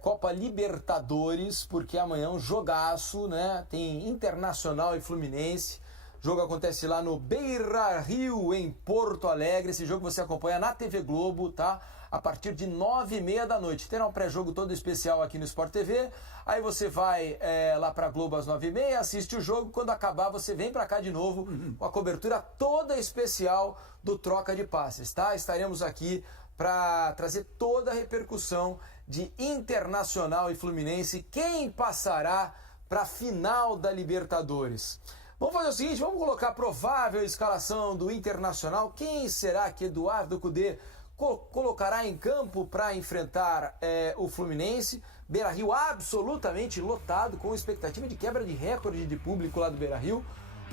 Copa Libertadores, porque amanhã é um jogaço, né? Tem Internacional e Fluminense. O jogo acontece lá no Beira-Rio, em Porto Alegre. Esse jogo você acompanha na TV Globo, tá? A partir de 9h30 da noite. Terá um pré-jogo todo especial aqui no Sport TV. Aí você vai lá pra Globo às 9h30, assiste o jogo. Quando acabar, você vem pra cá de novo com a cobertura toda especial do Troca de Passes, tá? Estaremos aqui para trazer toda a repercussão de Internacional e Fluminense. Quem passará para a final da Libertadores? Vamos fazer o seguinte, vamos colocar a provável escalação do Internacional. Quem será que Eduardo Cudê colocará em campo para enfrentar o Fluminense? Beira-Rio absolutamente lotado, com expectativa de quebra de recorde de público lá do Beira-Rio.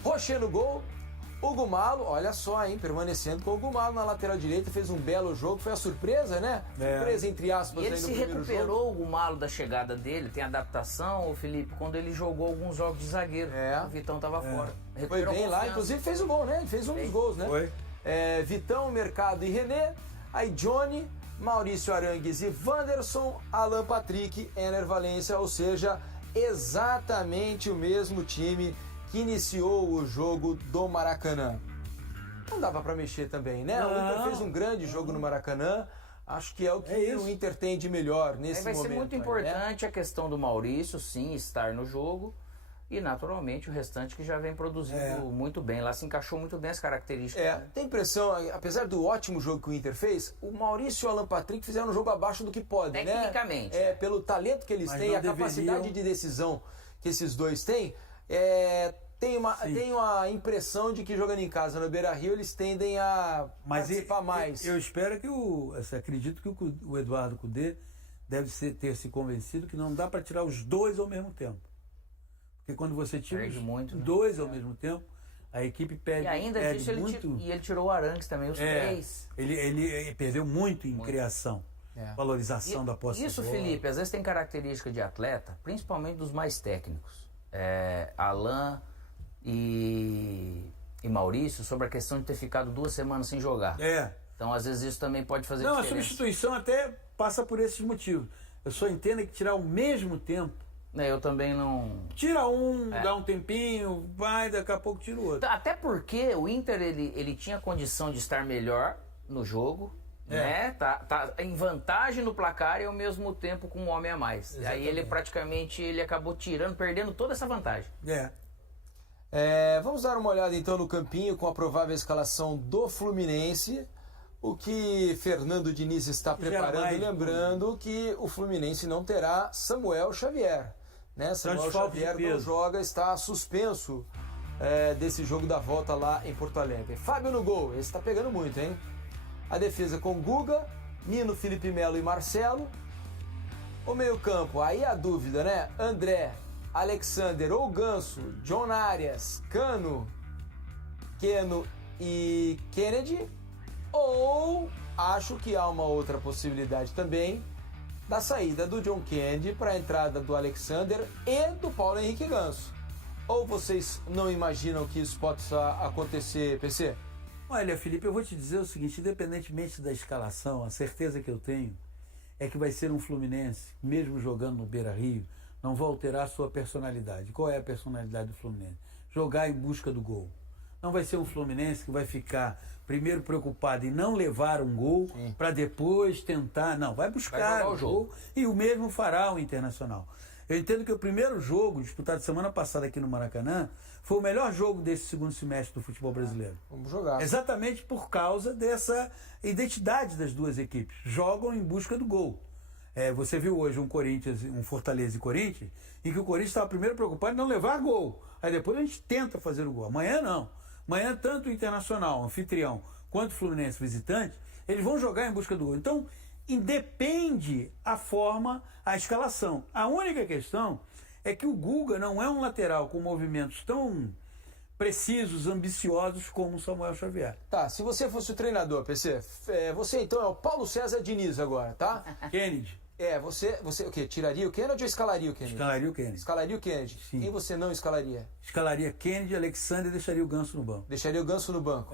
Rocher no gol. Hugo Malo, olha só, hein, permanecendo com o Hugo Malo na lateral direita, fez um belo jogo, foi a surpresa, né? Surpresa, entre aspas, e ele aí no se primeiro recuperou, jogo. o Hugo Malo, da chegada dele, tem adaptação, o Felipe, quando ele jogou alguns jogos de zagueiro, o Vitão tava fora. Foi Recuperou bem lá, inclusive fez o gol, né? Ele fez um dos gols, né? Foi. Vitão, Mercado e René, aí Johnny, Maurício Arangues e Wanderson, Alan Patrick, Ener Valencia, ou seja, exatamente o mesmo time que iniciou o jogo do Maracanã. Não dava para mexer também, né? Não. O Inter fez um grande jogo no Maracanã. Acho que é o que o Inter tem de melhor nesse momento. Vai ser muito importante a questão do Maurício, sim, estar no jogo. E, naturalmente, o restante que já vem produzindo muito bem. Lá se encaixou muito bem as características. Né? Tem impressão, apesar do ótimo jogo que o Inter fez, o Maurício e o Alan Patrick fizeram um jogo abaixo do que podem, né? Tecnicamente. Pelo talento que eles têm, a capacidade de decisão que esses dois têm, tem uma impressão de que jogando em casa no Beira-Rio eles tendem a participar mais. Eu espero que acredito que o Eduardo Cudê deve ter se convencido que não dá para tirar os dois ao mesmo tempo. Porque quando você tira os dois ao mesmo tempo, a equipe perde, e ainda disso ele tirou o Arangues também, os três. Ele perdeu muito em criação, valorização da posse de bola. Felipe, às vezes tem característica de atleta, principalmente dos mais técnicos. Alan e Maurício, sobre a questão de ter ficado 2 semanas sem jogar. Então, às vezes, isso também pode fazer diferença. A substituição até passa por esses motivos. Eu só entendo que tirar ao mesmo tempo. Eu também não... Tira um, dá um tempinho, vai, daqui a pouco tira o outro. Até porque o Inter, ele tinha condição de estar melhor no jogo, né? Tá em vantagem no placar e ao mesmo tempo com um homem a mais. Exatamente. Aí ele acabou perdendo toda essa vantagem. Vamos dar uma olhada então no campinho com a provável escalação do Fluminense. O que Fernando Diniz está preparando, lembrando que o Fluminense não terá Samuel Xavier. Né? Samuel Xavier não joga, está suspenso desse jogo da volta lá em Porto Alegre. Fábio no gol, esse está pegando muito, hein? A defesa com Guga, Nino, Felipe Melo e Marcelo. O meio-campo, aí a dúvida, né? André, Alexander ou Ganso, John Arias, Cano, Keno e Kennedy. Ou acho que há uma outra possibilidade também da saída do John Kennedy para a entrada do Alexander e do Paulo Henrique Ganso. Ou vocês não imaginam que isso possa acontecer, PC? Olha, Felipe, eu vou te dizer o seguinte, independentemente da escalação, a certeza que eu tenho é que vai ser um Fluminense, mesmo jogando no Beira-Rio, não vai alterar a sua personalidade. Qual é a personalidade do Fluminense? Jogar em busca do gol. Não vai ser um Fluminense que vai ficar primeiro preocupado em não levar um gol para depois tentar. Não, vai buscar o gol e o mesmo fará o Internacional. Eu entendo que o primeiro jogo, disputado semana passada aqui no Maracanã, foi o melhor jogo desse segundo semestre do futebol brasileiro. Vamos jogar. Exatamente por causa dessa identidade das duas equipes. Jogam em busca do gol. Você viu hoje um Fortaleza e Corinthians, em que o Corinthians estava primeiro preocupado em não levar gol. Aí depois a gente tenta fazer o gol. Amanhã não. Amanhã tanto o Internacional, anfitrião, quanto o Fluminense visitante, eles vão jogar em busca do gol. Então, independe a forma, a escalação. A única questão é que o Guga não é um lateral com movimentos tão precisos, ambiciosos como o Samuel Xavier. Tá, se você fosse o treinador, PC, você então é o Paulo César Diniz agora, tá? Kennedy. Você o quê? Tiraria o Kennedy ou escalaria o Kennedy? Escalaria o Kennedy. Escalaria o Kennedy. Sim. Quem você não escalaria? Escalaria Kennedy, Alexander e deixaria o Ganso no banco. Deixaria o Ganso no banco.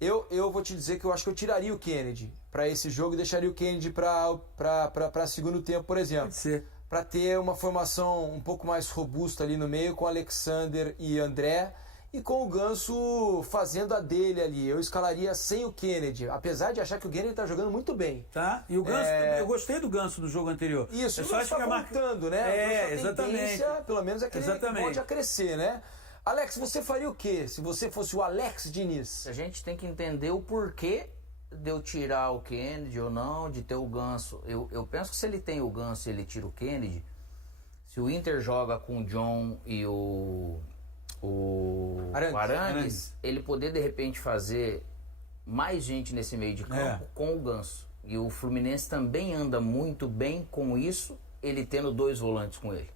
Eu vou te dizer que eu acho que eu tiraria o Kennedy para esse jogo e deixaria o Kennedy para segundo tempo, por exemplo. Pode ser. Para ter uma formação um pouco mais robusta ali no meio, com Alexander e André, e com o Ganso fazendo a dele ali. Eu escalaria sem o Kennedy, apesar de achar que o Kennedy está jogando muito bem. Tá? E o Ganso, eu gostei do Ganso do jogo anterior. Isso, é só só está voltando, né? É, a exatamente. tendência, pelo menos, é que ele pode a crescer, né? Alex, você faria o quê se você fosse o Alex Diniz? A gente tem que entender o porquê de eu tirar o Kennedy ou não, de ter o Ganso. Eu penso que se ele tem o Ganso e ele tira o Kennedy, se o Inter joga com o John e o Arangues, ele poder de repente fazer mais gente nesse meio de campo com o Ganso. E o Fluminense também anda muito bem com isso, ele tendo 2 volantes com ele.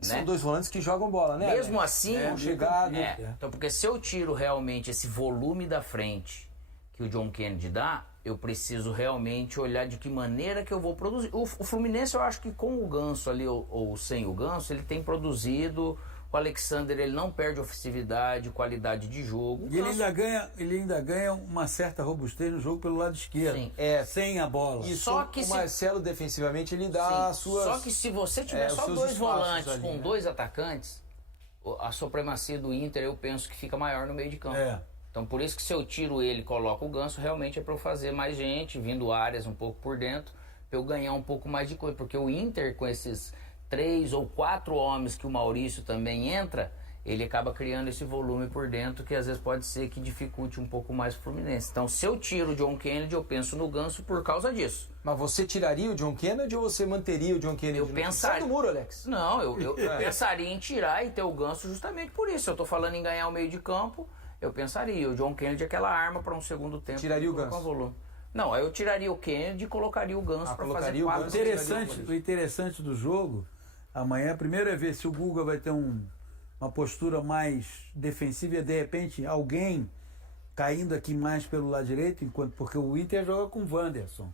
São 2 volantes que jogam bola, né? Mesmo assim, chegado. Então, porque se eu tiro realmente esse volume da frente que o John Kennedy dá, eu preciso realmente olhar de que maneira que eu vou produzir. O Fluminense, eu acho que com o Ganso ali, ou sem o Ganso, ele tem produzido. O Alexander, ele não perde ofensividade, qualidade de jogo. E ele ainda ganha uma certa robustez no jogo pelo lado esquerdo. Sim. Sem a bola. E só que o Marcelo, defensivamente, ele dá as suas... Só que se você tiver só 2 volantes ali, com 2 atacantes, a supremacia do Inter, eu penso que fica maior no meio de campo. Então, por isso que se eu tiro ele e coloco o Ganso, realmente é para eu fazer mais gente, vindo áreas um pouco por dentro, para eu ganhar um pouco mais de coisa. Porque o Inter, com esses 3 ou 4 homens que o Maurício também entra, ele acaba criando esse volume por dentro que às vezes pode ser que dificulte um pouco mais o Fluminense. Então, se eu tiro o John Kennedy, eu penso no Ganso por causa disso. Mas você tiraria o John Kennedy ou você manteria o John Kennedy? Eu pensaria... Sai do muro, Alex. Não, eu pensaria em tirar e ter o Ganso justamente por isso. Eu tô falando em ganhar o meio de campo, eu pensaria. O John Kennedy é aquela arma para um segundo tempo. Tiraria o Ganso? Volume. Não, aí eu tiraria o Kennedy e colocaria o Ganso para fazer 4. O interessante do jogo, amanhã, primeiro é ver se o Guga vai ter uma postura mais defensiva e de repente alguém caindo aqui mais pelo lado direito, porque o Inter joga com o Wanderson,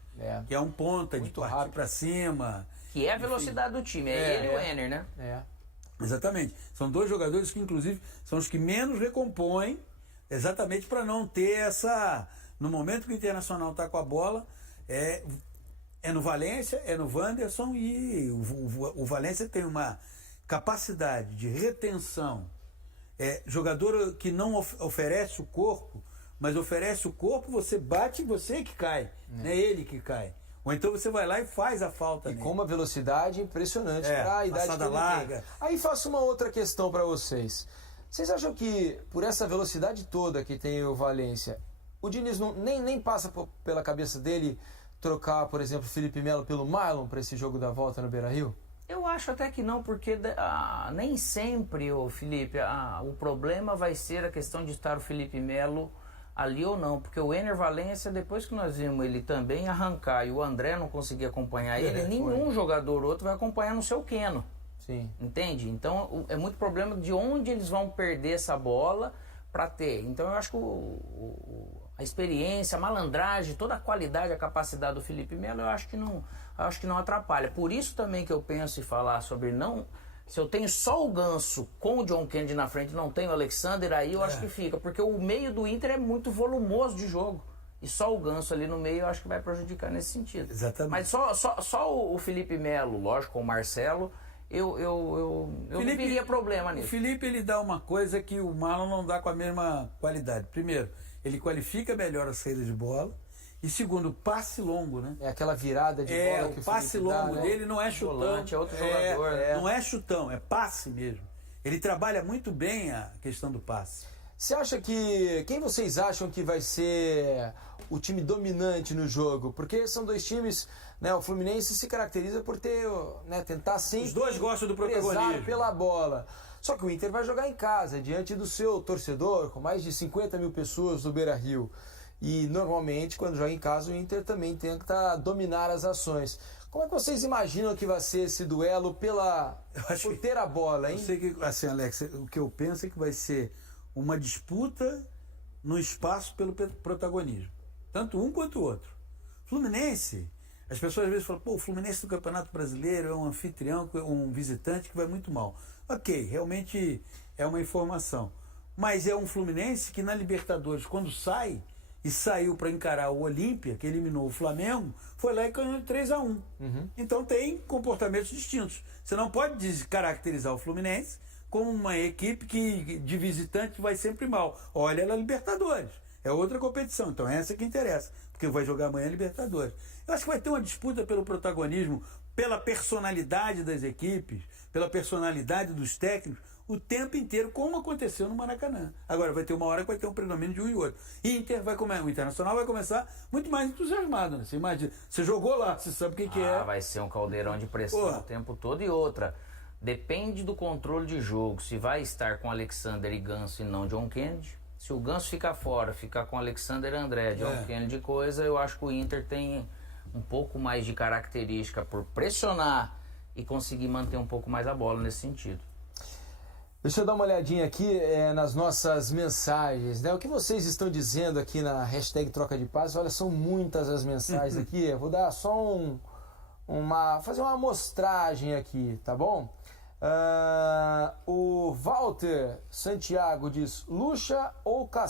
que é um ponta muito de partir para cima. Que é a velocidade do time, ele e o Enner, né? Exatamente. São 2 jogadores que, inclusive, são os que menos recompõem, exatamente para não ter essa... No momento que o Internacional está com a bola, é no Valência, é no Wanderson, e o Valência tem uma capacidade de retenção. Jogador que não oferece o corpo, mas oferece o corpo, você bate e você que cai, não é ele que cai. Ou então você vai lá e faz a falta. E com uma velocidade impressionante para a idade que ele larga. Tem. Aí faço uma outra questão para vocês. Vocês acham que por essa velocidade toda que tem o Valência, o Diniz nem passa pela cabeça dele trocar, por exemplo, o Felipe Melo pelo Marlon para esse jogo da volta no Beira-Rio? Eu acho até que não, porque nem sempre, Felipe, o problema vai ser a questão de estar o Felipe Melo ali ou não, porque o Ener Valencia, depois que nós vimos ele também arrancar e o André não conseguir acompanhar ele, nenhum jogador outro vai acompanhar no seu queno. Sim. Entende? Então é muito problema de onde eles vão perder essa bola para ter. Então eu acho que a experiência, a malandragem, toda a qualidade, a capacidade do Felipe Melo, eu acho que não atrapalha. Por isso também que eu penso em falar sobre não... Se eu tenho só o Ganso com o John Kennedy na frente e não tenho o Alexander, aí eu acho que fica. Porque o meio do Inter é muito volumoso de jogo. E só o Ganso ali no meio eu acho que vai prejudicar nesse sentido. Exatamente. Mas só o Felipe Melo, lógico, com o Marcelo, eu não veria problema nisso. O Felipe, ele dá uma coisa que o Marlon não dá com a mesma qualidade. Primeiro, ele qualifica melhor a saída de bola. E segundo, passe longo, né? É aquela virada de bola que o passe longo dá, dele não é chutão. Volante, é outro jogador. Não é chutão, é passe mesmo. Ele trabalha muito bem a questão do passe. Você acha que... Quem vocês acham que vai ser o time dominante no jogo? Porque são 2 times... Né, o Fluminense se caracteriza por ter... Né, tentar sempre... Os 2 gostam do protagonismo. Pela bola. Só que o Inter vai jogar em casa, diante do seu torcedor, com mais de 50 mil pessoas no Beira-Rio. E normalmente, quando joga em casa, o Inter também tenta dominar as ações. Como é que vocês imaginam que vai ser esse duelo por ter a bola, hein? Eu sei que, assim, Alex, o que eu penso é que vai ser uma disputa no espaço pelo protagonismo. Tanto um quanto o outro. Fluminense, as pessoas às vezes falam, o Fluminense do Campeonato Brasileiro é um anfitrião, um visitante que vai muito mal. Ok, realmente é uma informação. Mas é um Fluminense que na Libertadores, quando sai, e saiu para encarar o Olímpia, que eliminou o Flamengo, foi lá e ganhou 3-1. Então tem comportamentos distintos. Você não pode descaracterizar o Fluminense como uma equipe que de visitante vai sempre mal. Olha na Libertadores. É outra competição. Então é essa que interessa. Porque vai jogar amanhã a Libertadores. Eu acho que vai ter uma disputa pelo protagonismo, pela personalidade das equipes, pela personalidade dos técnicos, o tempo inteiro, como aconteceu no Maracanã. Agora, vai ter uma hora que vai ter um predomínio de um e outro. O Internacional vai começar muito mais entusiasmado, né? Você imagina, você jogou lá, você sabe o que é. Vai ser um caldeirão de pressão o tempo todo. E outra, depende do controle de jogo, se vai estar com Alexander e Ganso e não John Kennedy. Se o Ganso ficar fora, ficar com Alexander e André, John Kennedy e coisa, eu acho que o Inter tem um pouco mais de característica por pressionar e conseguir manter um pouco mais a bola nesse sentido. Deixa eu dar uma olhadinha aqui nas nossas mensagens, né? O que vocês estão dizendo aqui na hashtag Troca de Passes? Olha, são muitas as mensagens aqui. Eu vou dar só fazer uma amostragem aqui, tá bom? O Walter Santiago diz: Lucha ou